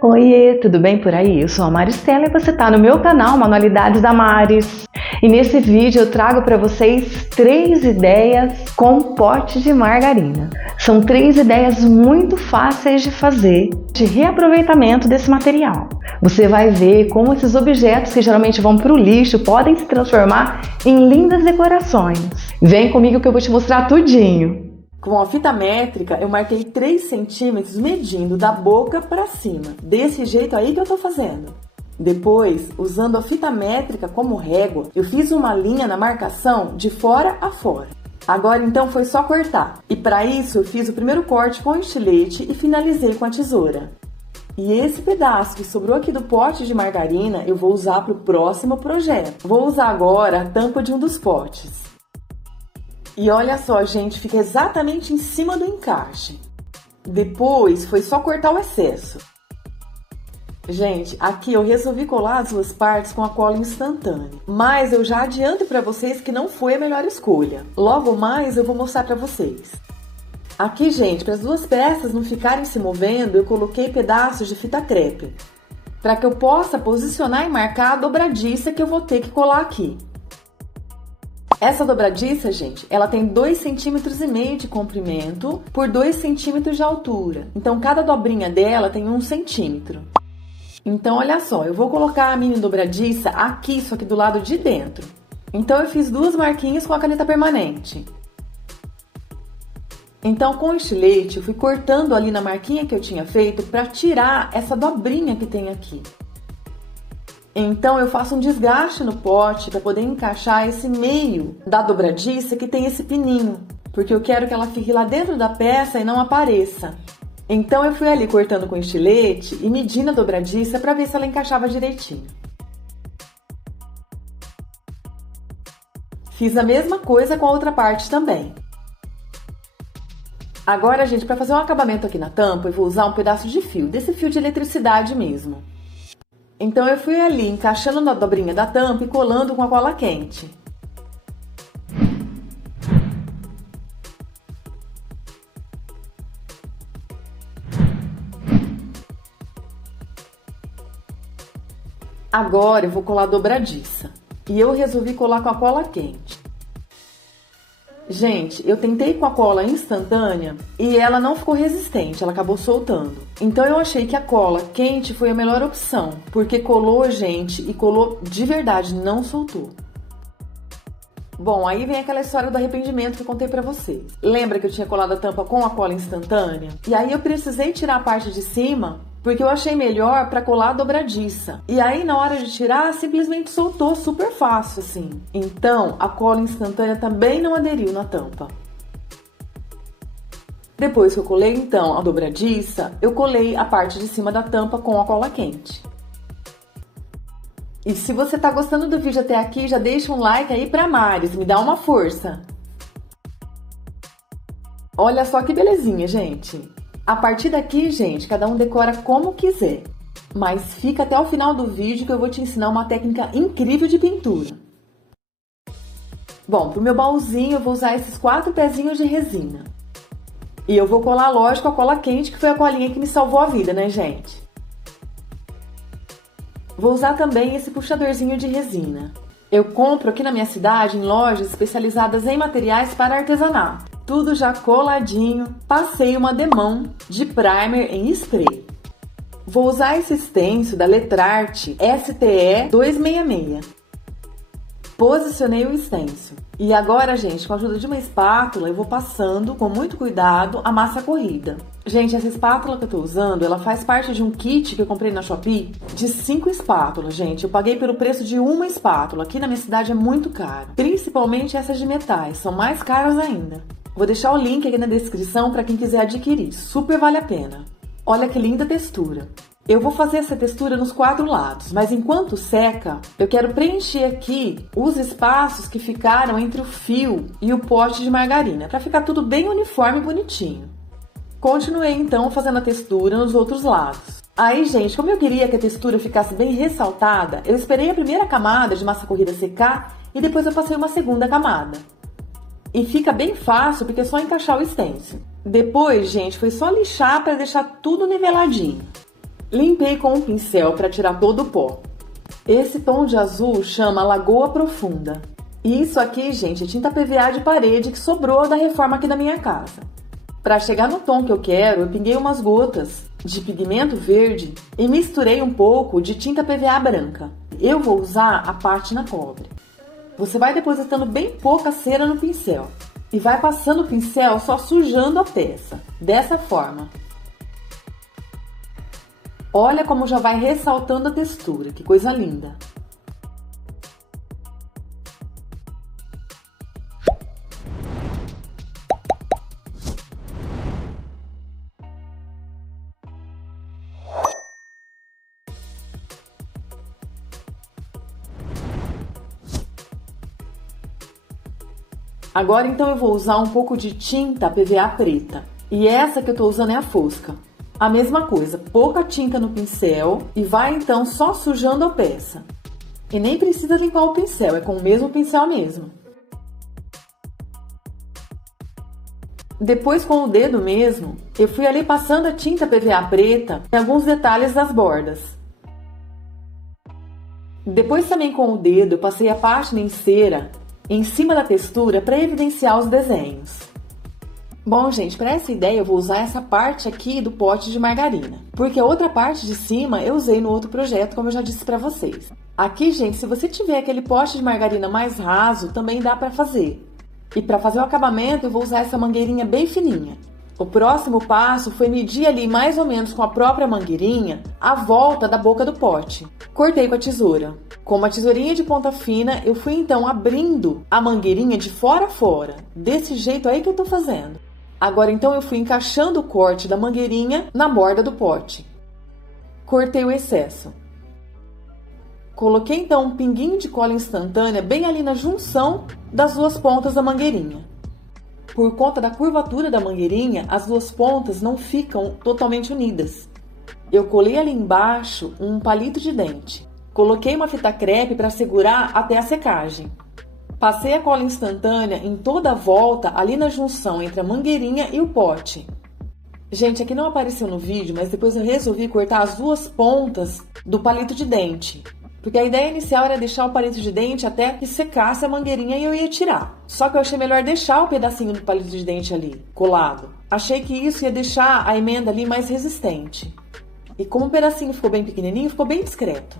Oiê, tudo bem por aí? Eu sou a Maristela e você está no meu canal Manualidades da Maris. E nesse vídeo eu trago para vocês 3 ideias com pote de margarina. São 3 ideias muito fáceis de fazer, de reaproveitamento desse material. Você vai ver como esses objetos que geralmente vão para o lixo podem se transformar em lindas decorações. Vem comigo que eu vou te mostrar tudinho. Com a fita métrica, eu marquei 3 centímetros medindo da boca para cima. Desse jeito aí que eu tô fazendo. Depois, usando a fita métrica como régua, eu fiz uma linha na marcação de fora a fora. Agora então foi só cortar. E para isso eu fiz o primeiro corte com estilete e finalizei com a tesoura. E esse pedaço que sobrou aqui do pote de margarina eu vou usar para o próximo projeto. Vou usar agora a tampa de um dos potes. E olha só, gente, fica exatamente em cima do encaixe. Depois, foi só cortar o excesso. Gente, aqui eu resolvi colar as 2 partes com a cola instantânea. Mas eu já adianto para vocês que não foi a melhor escolha. Logo mais eu vou mostrar para vocês. Aqui, gente, para as 2 peças não ficarem se movendo, eu coloquei pedaços de fita crepe. Para que eu possa posicionar e marcar a dobradiça que eu vou ter que colar aqui. Essa dobradiça, gente, ela tem 2,5 cm de comprimento por 2 cm de altura. Então, cada dobrinha dela tem 1 centímetro. Então, olha só, eu vou colocar a mini dobradiça aqui, só que do lado de dentro. Então, eu fiz 2 marquinhas com a caneta permanente. Então, com o estilete, eu fui cortando ali na marquinha que eu tinha feito para tirar essa dobrinha que tem aqui. Então, eu faço um desgaste no pote para poder encaixar esse meio da dobradiça que tem esse pininho, porque eu quero que ela fique lá dentro da peça e não apareça. Então, eu fui ali cortando com estilete e medindo a dobradiça para ver se ela encaixava direitinho. Fiz a mesma coisa com a outra parte também. Agora, gente, para fazer um acabamento aqui na tampa, eu vou usar um pedaço de fio, desse fio de eletricidade mesmo. Então, eu fui ali encaixando na dobrinha da tampa e colando com a cola quente. Agora, eu vou colar a dobradiça. E eu resolvi colar com a cola quente. Gente, eu tentei com a cola instantânea e ela não ficou resistente, ela acabou soltando. Então eu achei que a cola quente foi a melhor opção, porque colou, gente, e colou de verdade, não soltou. Bom, aí vem aquela história do arrependimento que eu contei pra vocês. Lembra que eu tinha colado a tampa com a cola instantânea? E aí eu precisei tirar a parte de cima, porque eu achei melhor pra colar a dobradiça. E aí na hora de tirar, simplesmente soltou super fácil, assim. Então, a cola instantânea também não aderiu na tampa. Depois que eu colei, então, a dobradiça, eu colei a parte de cima da tampa com a cola quente. E se você tá gostando do vídeo até aqui, já deixa um like aí pra Maris, me dá uma força. Olha só que belezinha, gente. A partir daqui, gente, cada um decora como quiser. Mas fica até o final do vídeo que eu vou te ensinar uma técnica incrível de pintura. Bom, pro meu baúzinho eu vou usar esses 4 pezinhos de resina. E eu vou colar, lógico, a cola quente, que foi a colinha que me salvou a vida, né, gente? Vou usar também esse puxadorzinho de resina. Eu compro aqui na minha cidade em lojas especializadas em materiais para artesanato. Tudo já coladinho. Passei uma demão de primer em spray. Vou usar esse stencil da Letrarte STE 266. Posicionei o stencil. E agora, gente, com a ajuda de uma espátula, eu vou passando com muito cuidado a massa corrida. Gente, essa espátula que eu tô usando, ela faz parte de um kit que eu comprei na Shopee de 5 espátulas, gente. Eu paguei pelo preço de uma espátula. Aqui na minha cidade é muito caro. Principalmente essas de metais, são mais caras ainda. Vou deixar o link aqui na descrição para quem quiser adquirir. Super vale a pena. Olha que linda textura. Eu vou fazer essa textura nos 4 lados, mas enquanto seca, eu quero preencher aqui os espaços que ficaram entre o fio e o pote de margarina, para ficar tudo bem uniforme e bonitinho. Continuei então fazendo a textura nos outros lados. Aí, gente, como eu queria que a textura ficasse bem ressaltada, eu esperei a primeira camada de massa corrida secar e depois eu passei uma segunda camada. E fica bem fácil porque é só encaixar o stencil. Depois, gente, foi só lixar para deixar tudo niveladinho. Limpei com um pincel para tirar todo o pó. Esse tom de azul chama Lagoa Profunda. E isso aqui, gente, é tinta PVA de parede que sobrou da reforma aqui da minha casa. Para chegar no tom que eu quero, eu pinguei umas gotas de pigmento verde e misturei um pouco de tinta PVA branca. Eu vou usar a pátina cobre. Você vai depositando bem pouca cera no pincel e vai passando o pincel só sujando a peça, dessa forma. Olha como já vai ressaltando a textura, que coisa linda! Agora então eu vou usar um pouco de tinta PVA preta. E essa que eu tô usando é a fosca. A mesma coisa, pouca tinta no pincel e vai então só sujando a peça. E nem precisa limpar o pincel, é com o mesmo pincel mesmo. Depois com o dedo mesmo, eu fui ali passando a tinta PVA preta em alguns detalhes das bordas. Depois também com o dedo eu passei a pátina em cera em cima da textura para evidenciar os desenhos. Bom, gente, para essa ideia eu vou usar essa parte aqui do pote de margarina, porque a outra parte de cima eu usei no outro projeto, como eu já disse para vocês. Aqui, gente, se você tiver aquele pote de margarina mais raso, também dá para fazer. E para fazer o acabamento eu vou usar essa mangueirinha bem fininha. O próximo passo foi medir ali mais ou menos com a própria mangueirinha a volta da boca do pote. Cortei com a tesoura. Com uma tesourinha de ponta fina, eu fui então abrindo a mangueirinha de fora a fora, desse jeito aí que eu tô fazendo. Agora então eu fui encaixando o corte da mangueirinha na borda do pote. Cortei o excesso. Coloquei então um pinguinho de cola instantânea bem ali na junção das duas pontas da mangueirinha. Por conta da curvatura da mangueirinha, as duas pontas não ficam totalmente unidas. Eu colei ali embaixo um palito de dente. Coloquei uma fita crepe para segurar até a secagem. Passei a cola instantânea em toda a volta, ali na junção entre a mangueirinha e o pote. Gente, aqui não apareceu no vídeo, mas depois eu resolvi cortar as duas pontas do palito de dente. Porque a ideia inicial era deixar o palito de dente até que secasse a mangueirinha e eu ia tirar. Só que eu achei melhor deixar o pedacinho do palito de dente ali, colado. Achei que isso ia deixar a emenda ali mais resistente. E como o pedacinho ficou bem pequenininho, ficou bem discreto.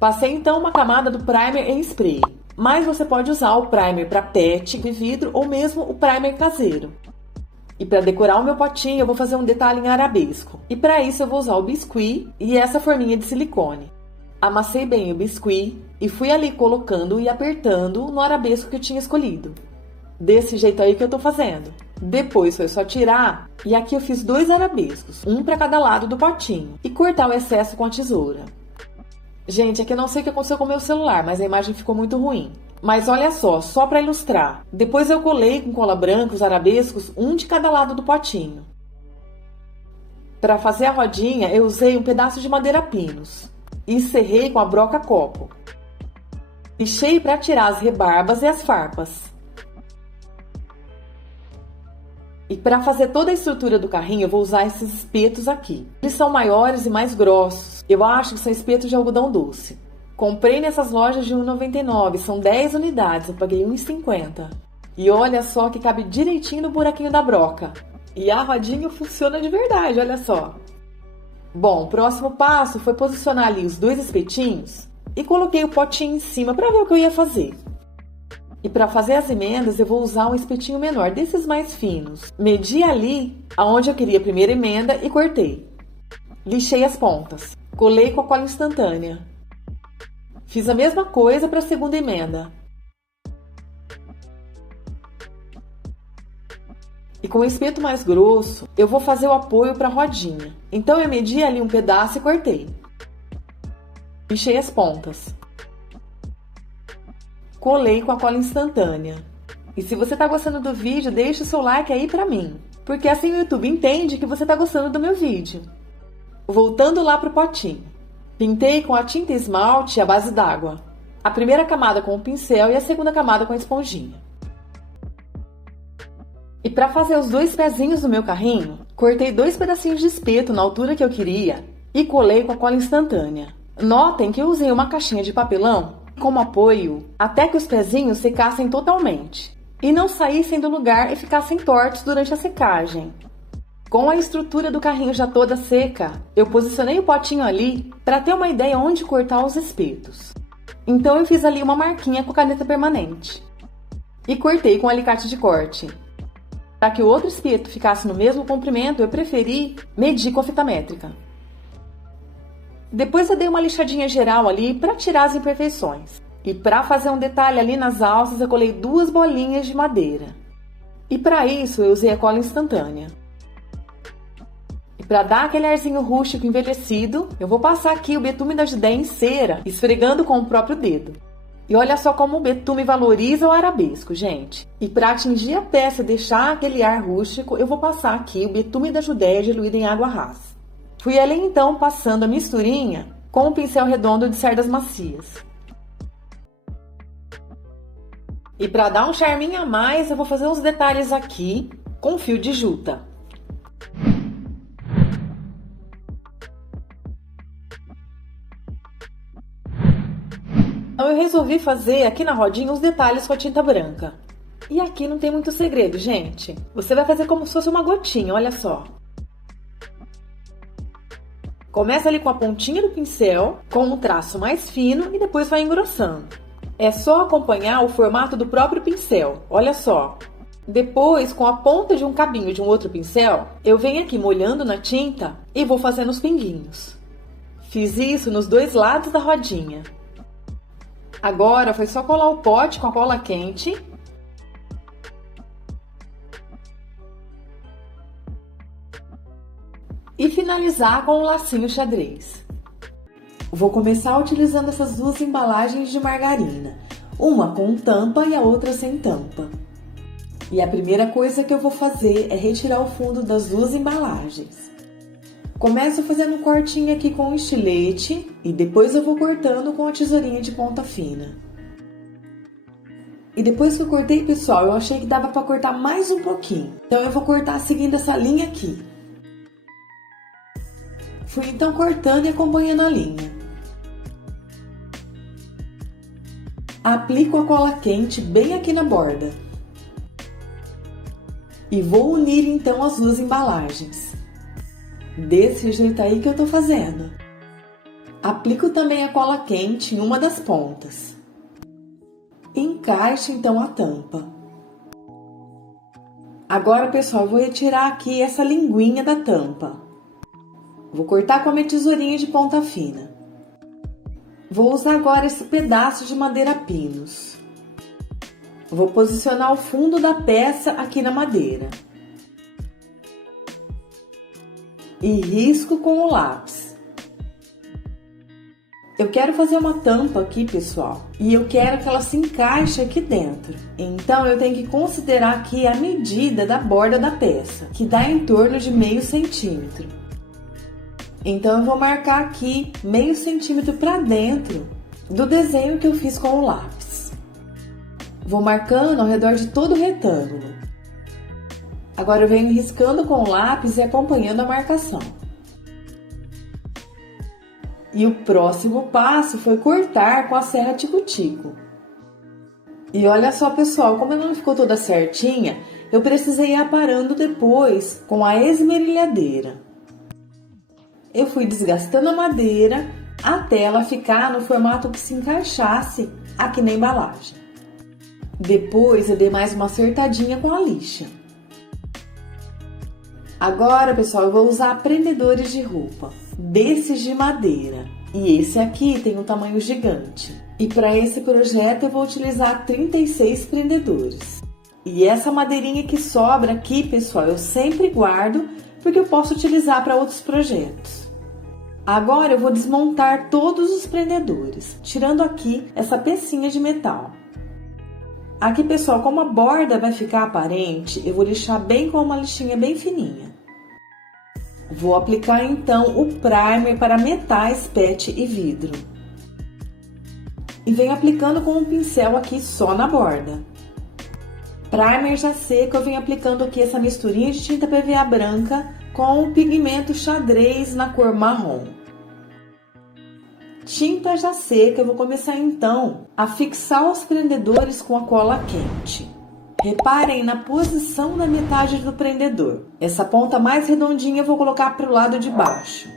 Passei então uma camada do primer em spray. Mas você pode usar o primer para PET de vidro ou mesmo o primer caseiro. E para decorar o meu potinho eu vou fazer um detalhe em arabesco. E para isso eu vou usar o biscuit e essa forminha de silicone. Amassei bem o biscuit e fui ali colocando e apertando no arabesco que eu tinha escolhido. Desse jeito aí que eu tô fazendo. Depois foi só tirar e aqui eu fiz 2 arabescos, um para cada lado do potinho. E cortar o excesso com a tesoura. Gente, aqui eu não sei o que aconteceu com o meu celular, mas a imagem ficou muito ruim. Mas olha só para ilustrar. Depois eu colei com cola branca os arabescos, um de cada lado do potinho. Para fazer a rodinha, eu usei um pedaço de madeira pinos. E serrei com a broca copo. Lixei para tirar as rebarbas e as farpas. E para fazer toda a estrutura do carrinho, eu vou usar esses espetos aqui. Eles são maiores e mais grossos. Eu acho que são espetos de algodão doce. Comprei nessas lojas de R$ 1,99, são 10 unidades, eu paguei R$ 1,50. E olha só que cabe direitinho no buraquinho da broca. E a rodinha funciona de verdade, olha só. Bom, o próximo passo foi posicionar ali os 2 espetinhos e coloquei o potinho em cima para ver o que eu ia fazer. E para fazer as emendas eu vou usar um espetinho menor, desses mais finos. Medi ali aonde eu queria a primeira emenda e cortei. Lixei as pontas. Colei com a cola instantânea. Fiz a mesma coisa para a segunda emenda. E com o espeto mais grosso, eu vou fazer o apoio para a rodinha. Então eu medi ali um pedaço e cortei. Lixei as pontas. Colei com a cola instantânea. E se você está gostando do vídeo, deixa o seu like aí para mim, porque assim o YouTube entende que você está gostando do meu vídeo. Voltando lá para o potinho. Pintei com a tinta esmalte à base d'água. A primeira camada com o pincel e a segunda camada com a esponjinha. E para fazer os 2 pezinhos do meu carrinho, cortei 2 pedacinhos de espeto na altura que eu queria e colei com a cola instantânea. Notem que eu usei uma caixinha de papelão como apoio até que os pezinhos secassem totalmente e não saíssem do lugar e ficassem tortos durante a secagem. Com a estrutura do carrinho já toda seca, eu posicionei o potinho ali para ter uma ideia onde cortar os espetos. Então eu fiz ali uma marquinha com caneta permanente e cortei com alicate de corte. Para que o outro espeto ficasse no mesmo comprimento, eu preferi medir com a fita métrica. Depois eu dei uma lixadinha geral ali para tirar as imperfeições. E para fazer um detalhe ali nas alças, eu colei 2 bolinhas de madeira. E para isso eu usei a cola instantânea. E para dar aquele arzinho rústico envelhecido, eu vou passar aqui o betume da Judéia em cera, esfregando com o próprio dedo. E olha só como o betume valoriza o arabesco, gente. E para atingir a peça e deixar aquele ar rústico, eu vou passar aqui o betume da Judéia diluído em água rasa. Fui ali então passando a misturinha com um pincel redondo de cerdas macias. E para dar um charminho a mais, eu vou fazer uns detalhes aqui com fio de juta. Então eu resolvi fazer aqui na rodinha uns detalhes com a tinta branca. E aqui não tem muito segredo, gente. Você vai fazer como se fosse uma gotinha, olha só. Começa ali com a pontinha do pincel, com um traço mais fino e depois vai engrossando. É só acompanhar o formato do próprio pincel, olha só. Depois, com a ponta de um cabinho de um outro pincel, eu venho aqui molhando na tinta e vou fazendo os pinguinhos. Fiz isso nos 2 lados da rodinha. Agora foi só colar o pote com a cola quente e finalizar com um lacinho xadrez. Vou começar utilizando essas 2 embalagens de margarina, uma com tampa e a outra sem tampa. E a primeira coisa que eu vou fazer é retirar o fundo das 2 embalagens. Começo fazendo um cortinho aqui com um estilete e depois eu vou cortando com a tesourinha de ponta fina. E depois que eu cortei, pessoal, eu achei que dava para cortar mais um pouquinho. Então eu vou cortar seguindo essa linha aqui. Fui então cortando e acompanhando a linha. Aplico a cola quente bem aqui na borda. E vou unir então as 2 embalagens. Desse jeito aí que eu tô fazendo. Aplico também a cola quente em uma das pontas. Encaixe então a tampa. Agora, pessoal, eu vou retirar aqui essa linguinha da tampa. Vou cortar com a minha tesourinha de ponta fina. Vou usar agora esse pedaço de madeira pinos. Vou posicionar o fundo da peça aqui na madeira. E risco com o lápis. Eu quero fazer uma tampa aqui, pessoal, e eu quero que ela se encaixe aqui dentro. Então, eu tenho que considerar aqui a medida da borda da peça, que dá em torno de meio centímetro. Então, eu vou marcar aqui meio centímetro para dentro do desenho que eu fiz com o lápis. Vou marcando ao redor de todo o retângulo. Agora eu venho riscando com o lápis e acompanhando a marcação. E o próximo passo foi cortar com a serra tico-tico. E olha só, pessoal, como ela não ficou toda certinha, eu precisei ir aparando depois com a esmerilhadeira. Eu fui desgastando a madeira até ela ficar no formato que se encaixasse aqui na embalagem. Depois eu dei mais uma acertadinha com a lixa. Agora, pessoal, eu vou usar prendedores de roupa, desses de madeira. E esse aqui tem um tamanho gigante. E para esse projeto eu vou utilizar 36 prendedores. E essa madeirinha que sobra aqui, pessoal, eu sempre guardo porque eu posso utilizar para outros projetos. Agora eu vou desmontar todos os prendedores, tirando aqui essa pecinha de metal. Aqui, pessoal, como a borda vai ficar aparente, eu vou lixar bem com uma lixinha bem fininha. Vou aplicar então o primer para metais, PET e vidro. E venho aplicando com um pincel aqui só na borda. Primer já seco, eu venho aplicando aqui essa misturinha de tinta PVA branca com o pigmento xadrez na cor marrom. Tinta já seca, eu vou começar então a fixar os prendedores com a cola quente. Reparem na posição da metade do prendedor. Essa ponta mais redondinha eu vou colocar para o lado de baixo.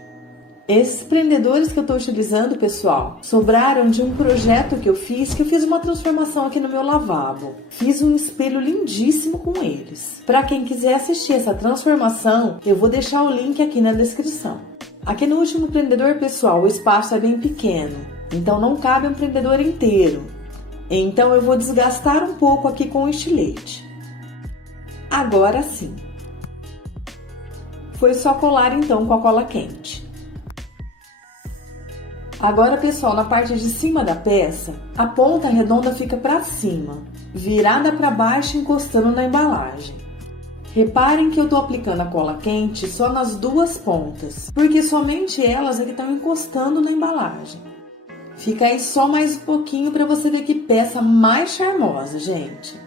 Esses prendedores que eu estou utilizando, pessoal, sobraram de um projeto que eu fiz uma transformação aqui no meu lavabo. Fiz um espelho lindíssimo com eles. Para quem quiser assistir essa transformação, eu vou deixar o link aqui na descrição. Aqui no último prendedor, pessoal, o espaço é bem pequeno, então não cabe um prendedor inteiro. Então eu vou desgastar um pouco aqui com o estilete. Agora sim. Foi só colar então com a cola quente. Agora, pessoal, na parte de cima da peça, a ponta redonda fica para cima, virada para baixo, encostando na embalagem. Reparem que eu estou aplicando a cola quente só nas duas pontas, porque somente elas é que estão encostando na embalagem. Fica aí só mais um pouquinho para você ver que peça mais charmosa, gente.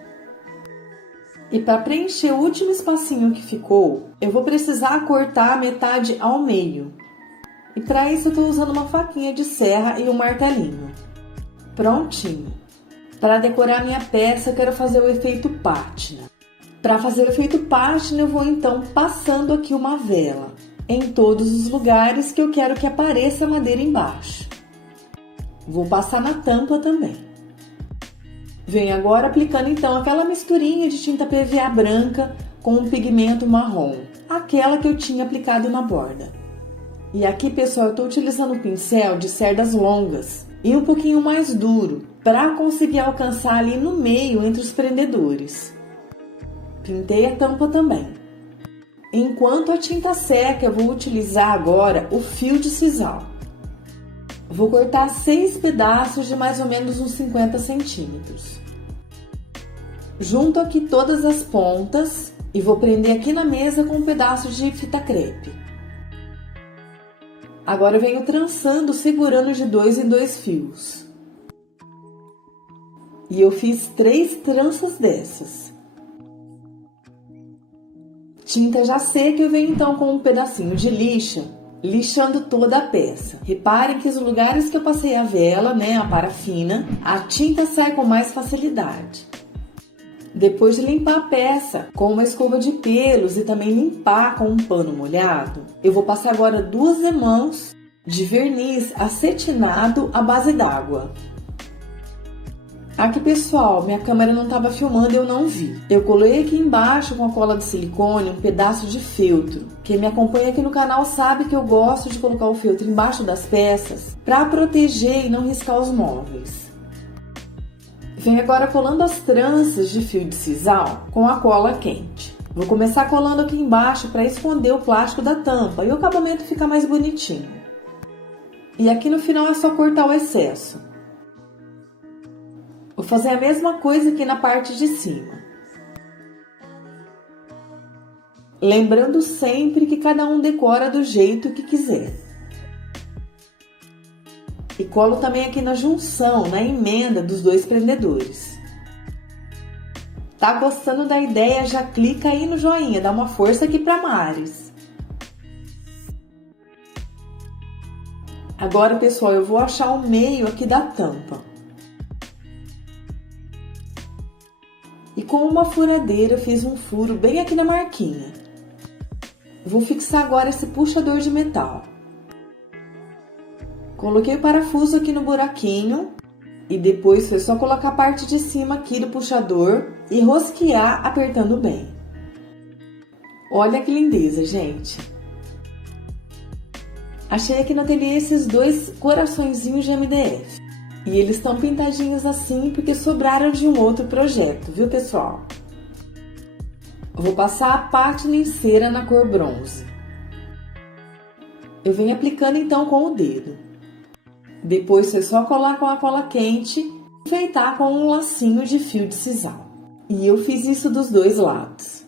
E para preencher o último espacinho que ficou, eu vou precisar cortar a metade ao meio. E para isso eu estou usando uma faquinha de serra e um martelinho. Prontinho. Para decorar minha peça, eu quero fazer o efeito pátina. Para fazer o efeito pátina, eu vou então passando aqui uma vela em todos os lugares que eu quero que apareça a madeira embaixo. Vou passar na tampa também. Venho agora aplicando então aquela misturinha de tinta PVA branca com um pigmento marrom, aquela que eu tinha aplicado na borda. E aqui, pessoal, eu estou utilizando um pincel de cerdas longas e um pouquinho mais duro para conseguir alcançar ali no meio entre os prendedores. Pintei a tampa também. Enquanto a tinta seca, eu vou utilizar agora o fio de sisal. Vou cortar 6 pedaços de mais ou menos uns 50 centímetros. Junto aqui todas as pontas e vou prender aqui na mesa com um pedaço de fita crepe. Agora eu venho trançando, segurando de 2 em 2 fios. E eu fiz 3 tranças dessas. Tinta já seca, eu venho então com um pedacinho de lixa, lixando toda a peça. Reparem que os lugares que eu passei a vela, a parafina, a tinta sai com mais facilidade. Depois de limpar a peça com uma escova de pelos e também limpar com um pano molhado, eu vou passar agora 2 mãos de verniz acetinado à base d'água. Aqui, pessoal, minha câmera não estava filmando e eu não vi. Eu colei aqui embaixo com a cola de silicone um pedaço de feltro. Quem me acompanha aqui no canal sabe que eu gosto de colocar o feltro embaixo das peças para proteger e não riscar os móveis. Venho agora colando as tranças de fio de sisal com a cola quente. Vou começar colando aqui embaixo para esconder o plástico da tampa e o acabamento ficar mais bonitinho. E aqui no final é só cortar o excesso. Vou fazer a mesma coisa aqui na parte de cima. Lembrando sempre que cada um decora do jeito que quiser. E colo também aqui na junção, na emenda dos 2 prendedores. Tá gostando da ideia? Já clica aí no joinha, dá uma força aqui pra Maris. Agora, pessoal, eu vou achar o meio aqui da tampa. E com uma furadeira eu fiz um furo bem aqui na marquinha. Vou fixar agora esse puxador de metal. Coloquei o parafuso aqui no buraquinho e depois foi só colocar a parte de cima aqui do puxador e rosquear apertando bem. Olha que lindeza, gente! Achei aqui no ateliê esses 2 coraçõezinhos de MDF. E eles estão pintadinhos assim porque sobraram de um outro projeto, viu, pessoal? Eu vou passar a pátina em cera na cor bronze. Eu venho aplicando então com o dedo. Depois foi só colar com a cola quente e enfeitar com um lacinho de fio de sisal. E eu fiz isso dos 2 lados.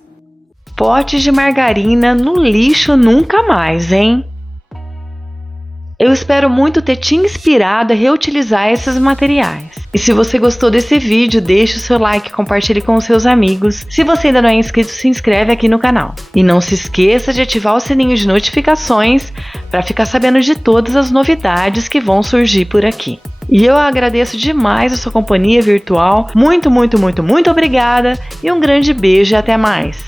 Potes de margarina no lixo nunca mais, hein? Eu espero muito ter te inspirado a reutilizar esses materiais. E se você gostou desse vídeo, deixe o seu like, compartilhe com os seus amigos. Se você ainda não é inscrito, se inscreve aqui no canal. E não se esqueça de ativar o sininho de notificações para ficar sabendo de todas as novidades que vão surgir por aqui. E eu agradeço demais a sua companhia virtual. Muito, muito, muito, muito obrigada e um grande beijo e até mais!